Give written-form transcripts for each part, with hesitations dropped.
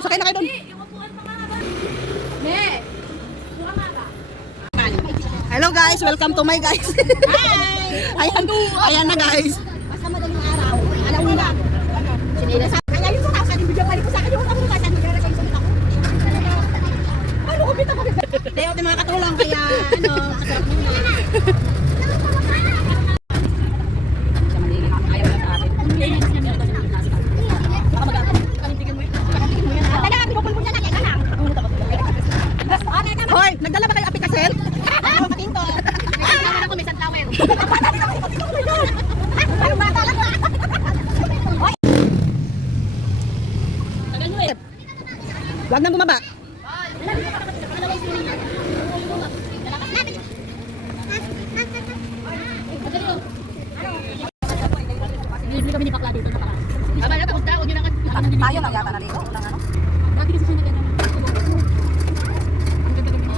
sakay na kayo doon. Hello guys, welcome to my guys. Ayan na guys. Basta madaling araw, alam mo lang. Sinila sa akin, ayun mo sa akin, bigyan balik ko sa akin yung utang mo ba, saan magkara kayo sulit ako? Ano, kumit ako. Hindi ako mga katulong, kaya ano, kasarap muna. Hoy, nagdala ba kayo apikasen? Ako, patinto. Naman ako, may sunflower. Parang bata lang. Huwag nang bumaba. Bibili kami ni Bakla dito na parang. Aba, yata, huwag nyo na Tayo lang yata na dito. Unang ano? Dati kasi siya na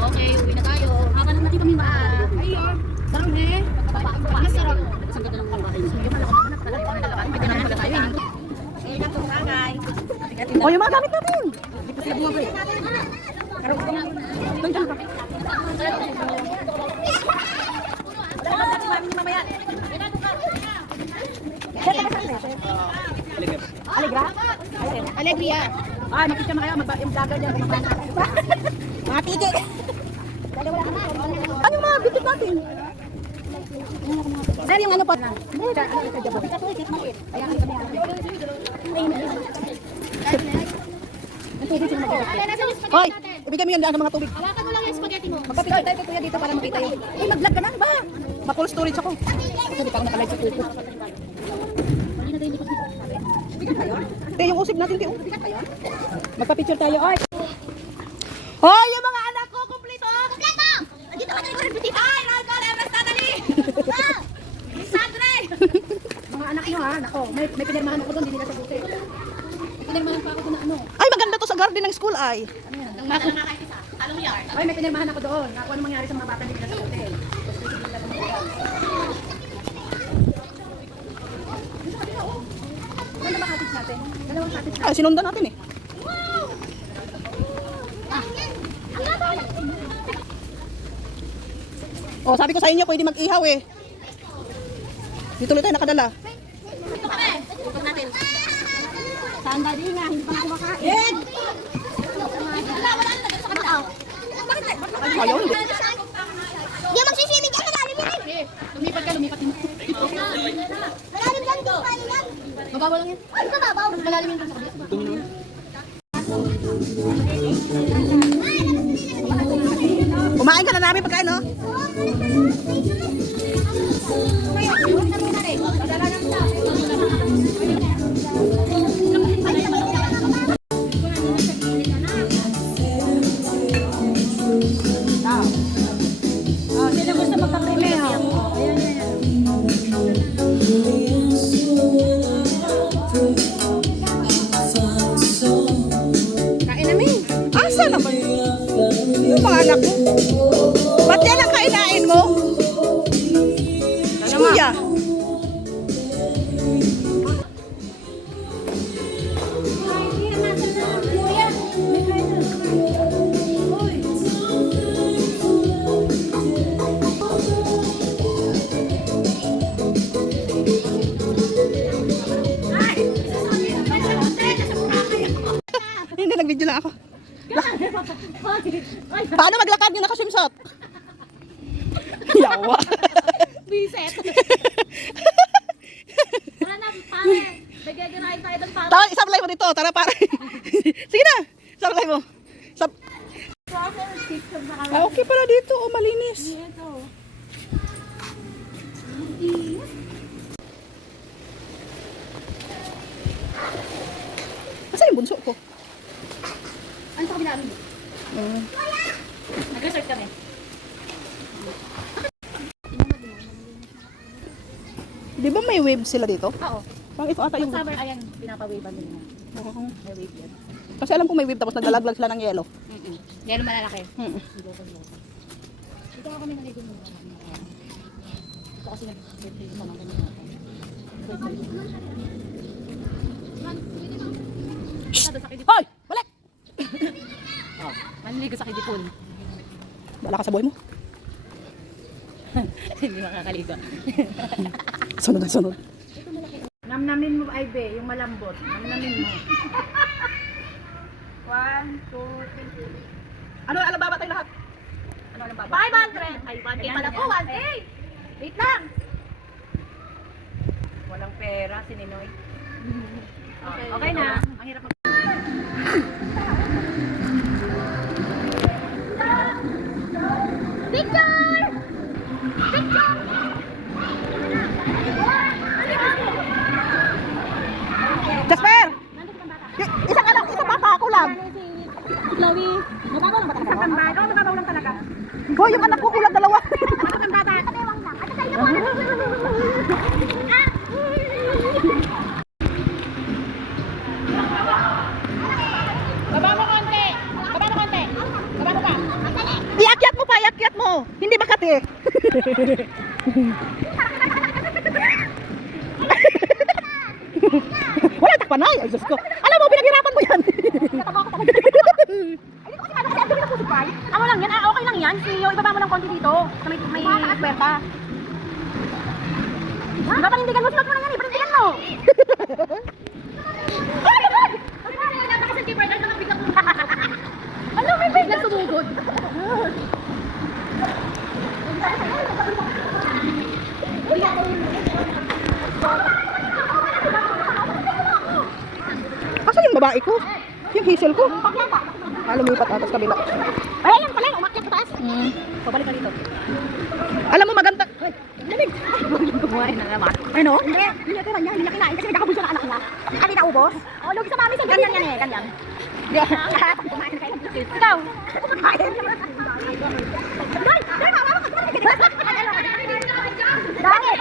okay, uwi na tayo. Akala natin kami ayun. Sarap eh. Masarap. Isang ganda lang ang bahay. Yung malaki na talaga ang lalaki. Pwede na pala tayo. Eh, nato bagay. O, yung mga gamit natin. Dito sila bumabay. Pero ko na. Doon ka. Alegra? Alegria. Ah, makikita mo kayo. Yung vlogger dyan. Mga pigi. Ano yung mga bitit natin? Sir, yung ano po? Hoy, ibigay mo yan dyan sa mga tubig. Hawakan mo lang yung spaghetti mo. Magpapicture tayo kuya dito para makita yun. Eh, mag-vlog ka na ba? Ma-full storage ako. Kasi di pa ako nakalive sa kuko. Te, yung usip natin, te. Magpa-picture tayo. Ay! Hoy, yung mga anak ko, kumpleto! Kompleto! Nandito ka na rin ko rin. Ay, Nalcol, Everest, Natalie! Sandre! Mga anak nyo ha, nako. May pinirmahan ako doon, hindi nila sagutin. May pinirmahan pa ako doon na ano. Ay, maganda to sa garden ng school ay. Nang makakait isa. Talong yard. Ay, may pinirmahan ako doon. Ako ano mangyari sa mga bata hindi nila sagutin. Ano ba cottage natin? Dalawang cottage natin. Ay, sinundan natin eh. Oh, sabi ko sa inyo, pwede mag-ihaw eh. Dito ulit tayo nakadala. Ito kami. Ito natin. Saan dali nga? Hindi pa nga kumakain. Wala na. Nagano sa kanila. Bakit na? Ayaw, hindi. Hindi magsisimig ka. Malalim yan eh. Lumipat ka, lumipat din. Malalim yan. Mababaw lang yan. Ay, mababaw. Malalim yan sa kabila. Kumain ka na namin pagkain, no? Sino gusto magkapreme, ha? Kain namin. Asa naman? Yung mga anak mo. Ba't yan ang kainain mo? Kuya. Hindi, nag-video lang ako. Paano maglakad yung nakasimsot? Yawa. Biset. Wala na, pare. Nagaganahin tayo doon, pare. Tara, isablay mo dito. Tara, pare. Sige na. Isablay mo. Ah, okay pala dito. Oh, malinis. Asa yung bunso ko? Ano sa kabila mo? Nag-research kami. Di ba may wave sila dito? Oo. Pang ito ata yung Yung summer, ayan, pinapa-wave nila. May wave yan. Kasi alam ko may wave tapos naglalaglag sila ng yelo. Gano'n malalaki. Dito kami naligo mo. Ito kasi nag-birthday ko naman ganyan. Hoy! Balik! Manligo sa kidipon. Wala ka sa buhay mo. Hindi makakaligo. Sunod na sunod. Namnamin mo, ay be, yung malambot. Namnamin mo. 1, 2, 3. Ano baba tayo lahat? Ano ang baba? 500! Ay, 1K pala po, 1K! Wait lang! Walang pera, si Ninoy. Okay na. Ang hirap mag... Picture! Picture! Jasper! Isang bata ako lang. Chloe, mababaw lang ba talaga? Isang bata, mababaw lang talaga. Hoy, yung anak ko kulang dalawa. Isang bata. Katewang lang. At sa iyo po. Baba mo konti. Baba mo konti. Baba mo pa. Iakyat mo pa, iakyat mo. Hindi makati. Wala takpanay. Ay, Diyos ko. Alam mo, pinaghirapan mo yan. Ano lang yan? Okay lang yan. Siyo, ibaba mo ng konti dito. Sa may puwerta. Diba panindigan mo? Sunod mo na yan eh. Panindigan mo. Ano, may biglang sumugod. Asa yung babae ko? Yung hazel ko. Lumipat atas kabila. Ay, yan pala. Umakyat pa taas. Pabalik ka dito. Alam mo maganda. Ay, Lamig. Buhay na naman. ano? Hindi. Hindi niya tira niya. Hindi niya kinain kasi nagkakabul siya ng anak niya. Hindi naubos. O, lugi sa mami. Ganyan yan eh. Ganyan. Kumain na kayo. Ikaw. Kumain. Dai! Dai! Mama! Bakit?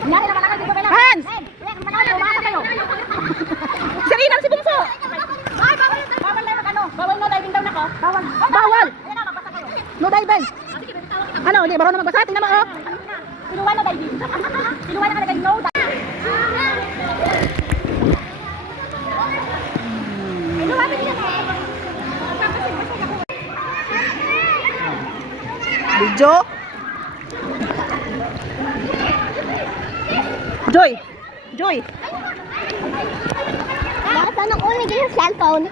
Nangyari naman ako dito kailangan. Hans! Umasa kayo. Si Rinan, si Bungso. Ay, bawal na mag-ano. Bawal na diving down ako. Bawal. Bawal. Ayan na, magbasa kayo. No diving. Sige, tawag kita. Ano, hindi, marunong magbasa. Tingnan mo, oh. Sinuwan na diving. Sinuwan na kalagay no diving. Video. Joy. Joy. Bakit anong ulit yung cellphone?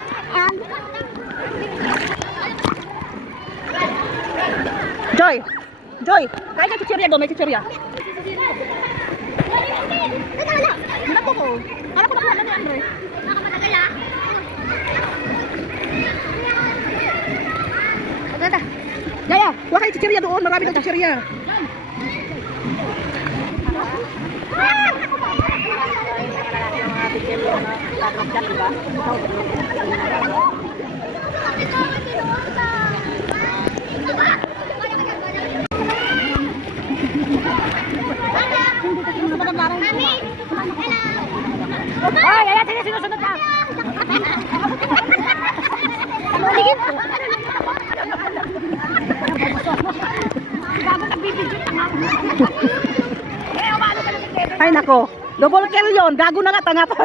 Joy. Joy. Kaya ka chichirya doon, may chichirya. Hindi ko. Kala ko nakuha na ni Andre. Nakamatagal ah. Yaya, huwag kayo chichirya doon. Marami daw chichirya. Ay, ay, sige, sinusunod ka. Ligin. Bago nagbibidyo ka. Ay nako, double kill yon. Gago na nga, tanga pa.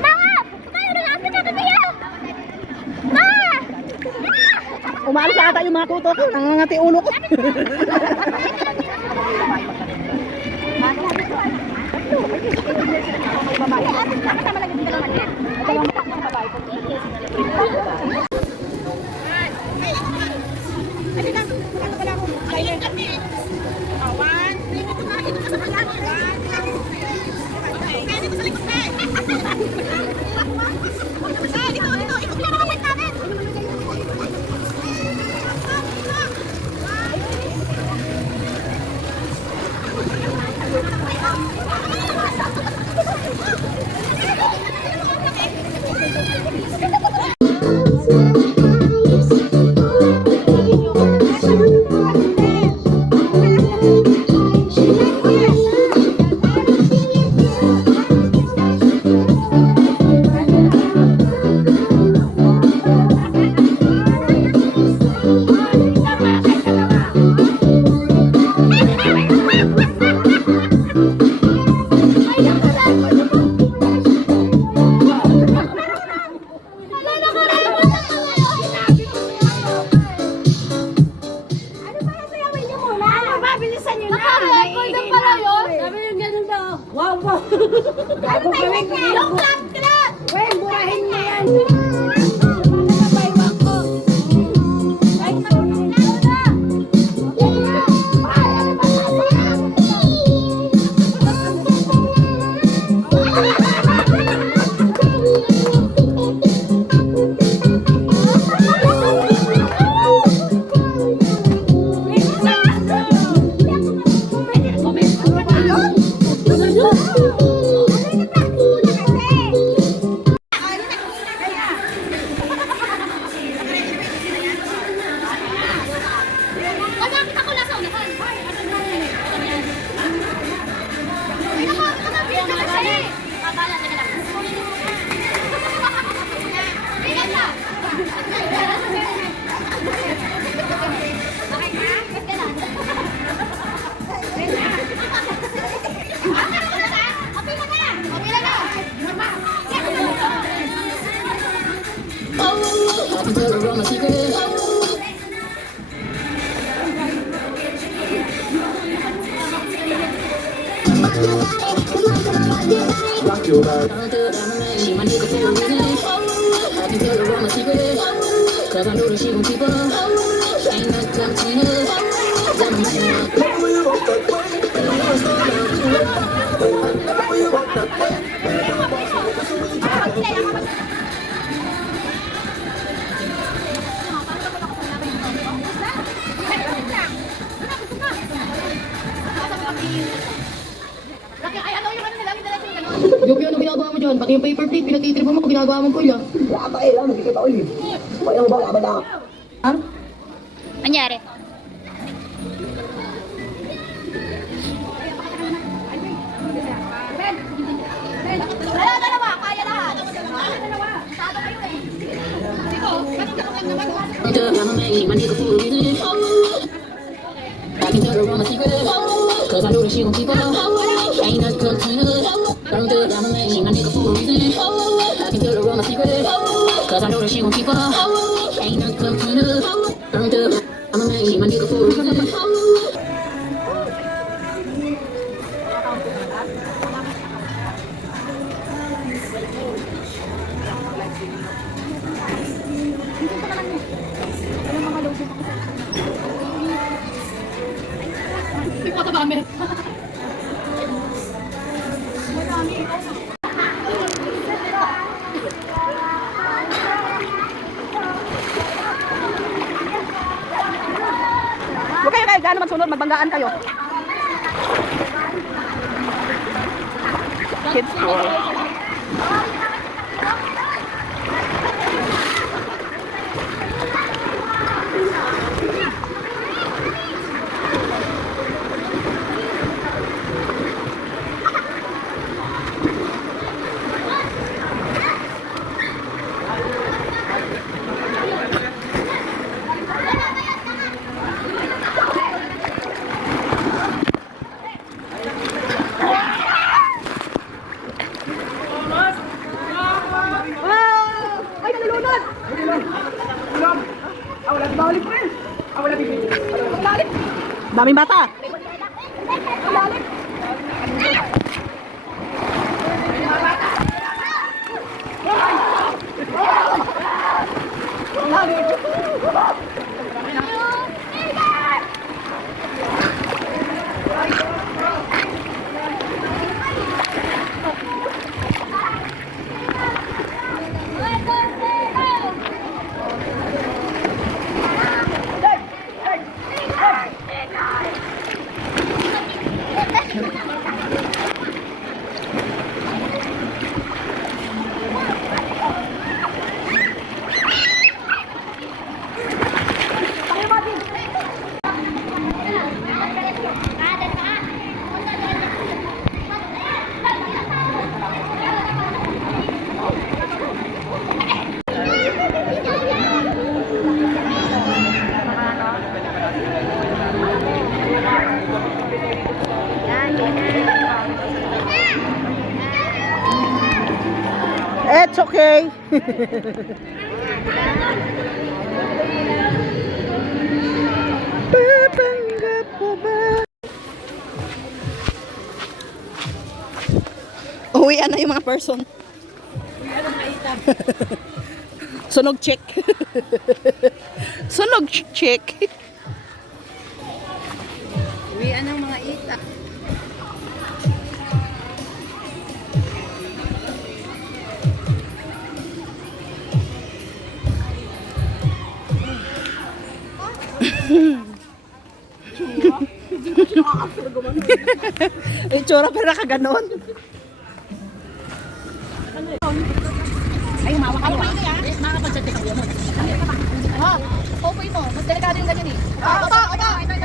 Mama! Tayo na lang sa tayo. Ma! Umaalis ata yung mga kuto ko. Nangangati ulo ko. Thank you. bilisan nyo na. Naka-record na pala yun. Sabi yung ganun daw. Wow, wow. Gago kami. Yung clap. Wen, burahin mo yan. Cause I know that she gon' keep up. Ain't nothing come between us. Joke yun, ano ginagawa mo dyan? Pati yung paper plate, pinatitrip mo, ginagawa mo kuya. Anyari? Dalawa, kaya lahat. I'ma make my nigga for a reason. I can tell her all my secrets. Cause I know that she gon' keep up. Ain't nothing come between us. I'ma make my nigga for a reason. I can tell her all my secrets. Cause I know that she gon' keep up. Ain't nothing come between us. I'ma make my nigga for a reason. Huwag kayo gaano magsunod, magbanggaan kayo. Kids tour. Daming bata. It's okay. Papanggap mo ba? Pauwian na yung mga person. Sunog check. Sunog check. Uwian ng mga ita. Itsura pero nakaganon. Ay, umawak kayo. Makakapagsatik ang mo. Oh, okay mo. Mas delikado yung ganyan eh. Opo.